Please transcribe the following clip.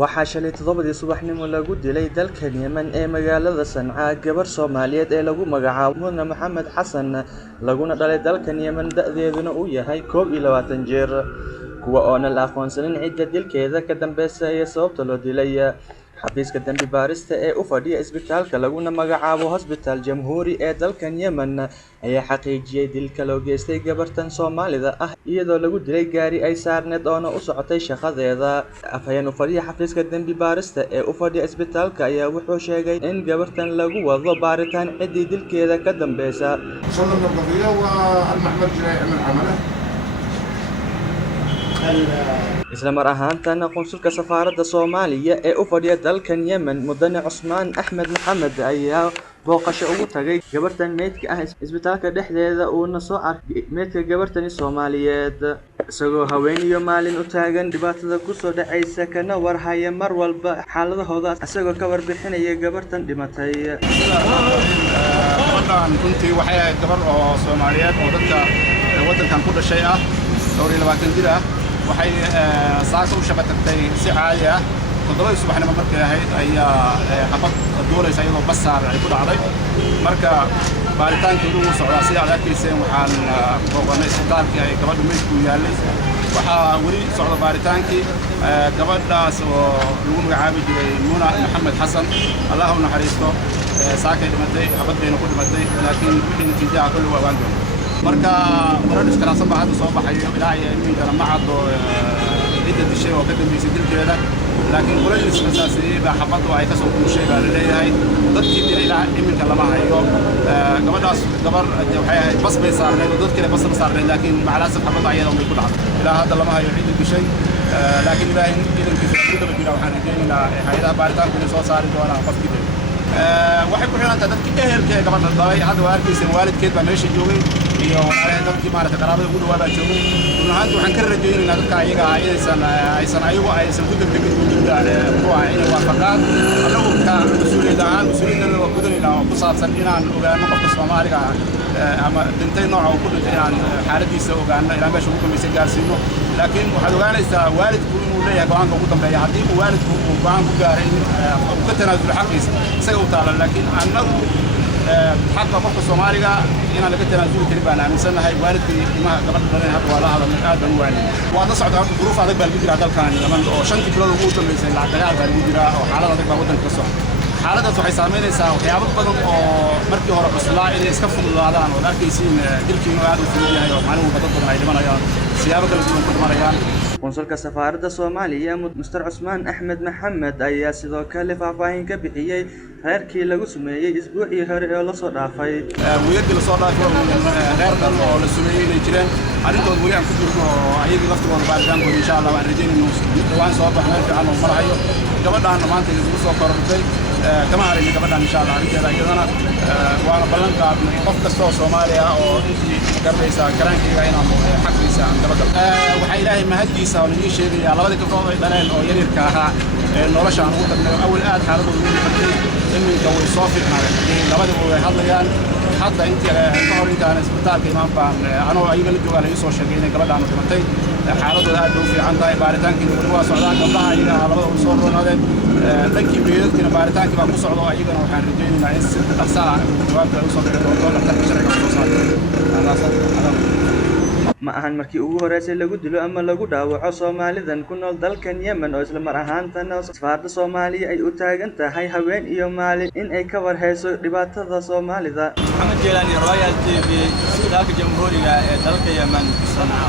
waxaa shalay 7 subaxnimo lagu dilay dalka Yemen ee magaalada Sanca gabar Soomaaliyeed ee lagu magacaabo Muna Maxamed Xasan laguna dhalay dalka Yemen da'deeduna uu yahay 21 jeer kuwa oo la aqoonsanin cidda dilkeeda ka dambeysay sababta loo dilay xafiiska dambi baarista ee u fadhiya isbitaalka laguna magacaabo Hospital Jamhuuri ee dalka Yemen ayaa xaqiijiyay dilka loo geystay gabartan Soomaalida ah iyadoo lagu dilay gaari ay saarneed oo u socotay shaqadeeda afhayeen u fadhiya xafiiska dambi baarista ee u fadhiya isbitaalka ayaa wuxuu sheegay in gabartan lagu wado baaritaan cidii dilkeeda ka dambeysay صلنا القضية والمحمد جاي يعمل عمله. isla mar ahaantan qonsulka safaaradda Soomaaliya ee u fadhiya dalkan Yemen Mudane Cusmaan Axmed Maxamed ayaa booqasho ugu tagay gabartan meedka ah isbitaalka dhexdeeda oo soo arkay meedka gabartan Soomaaliyeed isagoo haween iyo maalin u taagan dhibaatada ku soo dhacaysa kana warhaya mar walba xaaladahooda isagoo ka warbixinaya gabartan dhimatay gabadhan runtii waxay ahayd gabar oo Soomaaliyeed oo dadka wadankan ku dhashay ah 22 jir ah waxay saaka u shaqo tagtay si caadi ah 7 subaxnimo markay ahayd ayaa xabad doolaysa iyadoo basaar ay ku dhacday marka baaritaankii uu socdaa sida aad arkayseen waxaan booqanay isbitaalkii ay gabadhu meydku yaalay waxaa weli socda baaritaankii gabadhaas oo lagu magacaabi jiray Muna Maxamed Xasan Allah u naxariisto saakay dhimatay xabaddeena ku dhimatay laakiin wixii natiijada kullu waa waan doonaa marka warar iskala sabah hadda soo baxayo ilaa ay iminka ma caddo cidda dishay oo ka dambeysay dilkeeda laakiin qoladii isfasaasiyay baa xabadu ay ka soo kuushay baa leeyahay dadkii dilay ilaa iminka lama hayo gabadhaas gabar waxay ahayd bas bay saarneed dad kale bas ma saarneed laakiin macalaasab xabada ayada way ku dhacday ilaa hadda lama hayo cidda dishay laakiin ilaahay idankiisa ku daba jira waxaan rajaynaynaa hay'adaha baaritaanku inay soo saari doonaan qofkii dilay waxay ku xiran tahay dadkii ehelka ee gabadha dhalay hadda waa arkayseen waalidkeed baa meesha joogay iyo dadkii maaragtay qaraabada ugu dhawaa baa joogay runtii waxaan ka rajaynaynaa dadka ayaga aysan ayagu aysan ku degdegin dowladda ruuxa inay waafaqaan annagu ka mas-uuliyaddana waa gudanaynaa oo ku saabsan inaan ogaano qofka Soomaaliga ama dhintay nooca uu ku dhintay inaan xaaladiisa ogaano ilaa meesha ugu dambeysay gaarsiino laakiin waxaad ogaanaysaa waalidku inuu leeyahay go'aanka ugu dambeeya haddii uu waalidku uu go'aan ku gaaray in uu ka tanaasulo xaqiisa isaga u taala laakiin annagu حتى قفص الصومالية إن أنا قلت أنا زوجي تريبا أنا من سنة هاي والدي ما قبل بدنا هذا ولا هذا من آدم وعلي وهذا صعد هذا الظروف هذا بالجدير هذا كان لما شنك كيلو وقوت اللي يصير العقارات بالجدير أو حالة هذا بودن كسر حالة صحيح سامين يساو حياة بدن أو مركي هرب بس لا إلى إسكفهم الله هذا ولا كيسين كل كيلو هذا في الدنيا هاي معلومة بدن هاي لما يا سيابك اللي يكون كل مرة qonsulka safaaradda Soomaaliya Mr. Cusmaan Axmed Maxamed ayaa sidoo kale faahfaahin ka bixiyay heerkii lagu sameeyay isbuucii hore ee la soo dhaafay weerarkii la soo dhaafay heer dhan oo la sameeyay inay jireen arrintood weli aan ku jirno ayaga laftooda baaritaankood insha Allah waan rajaynayno dhawaan soo baxnay fiican oo marayo gabadhaan maanta isu soo korortay kama harin gabadhaan insha Allah arrinteeda iyadana waana ballan qaadnay qof kasta oo Soomaali ah oo intii garbaysa karaankeyga inaan xaqiisa aan gabadha waxa ilaahay mahadiisa oo idin sheegaya labada gabdhood ay dhaleen oo yaryarka ahaa nolosha aan ugu tagnay awal aad xaaladoodu u dhintay iminka way soo fiicnaadeen labadaba way hadlayaan hadda intii ka hor intaan isbitaalka imaan baan anoo ayaga la joogaa la soo sheegay inay gabadhaan dhimatay xaaladooda aad u fiican tahay baaritaankii wali waa socdaan gabdhaha ayaga labada u soo roonadeen dhankii beedadkina baaritaankii baa ku socdo ayagana waxaan rajaynaynaa in si dhaqso ah jawaabta u soo bixi doonto dhakhtarka sharciga soo saaro ma ahan markii ugu horeysay lagu dilo ama lagu dhaawaco Soomaalidan ku nool dalkan Yemen oo isla mar ahaantan safaaradda Soomaaliya ay u taagan tahay haween iyo maalin in ay ka warhayso dhibaatada Soomaalida Maxamed Jeelani Royal TV dalka Jamhuuriga ee dalka Yemen Sanaa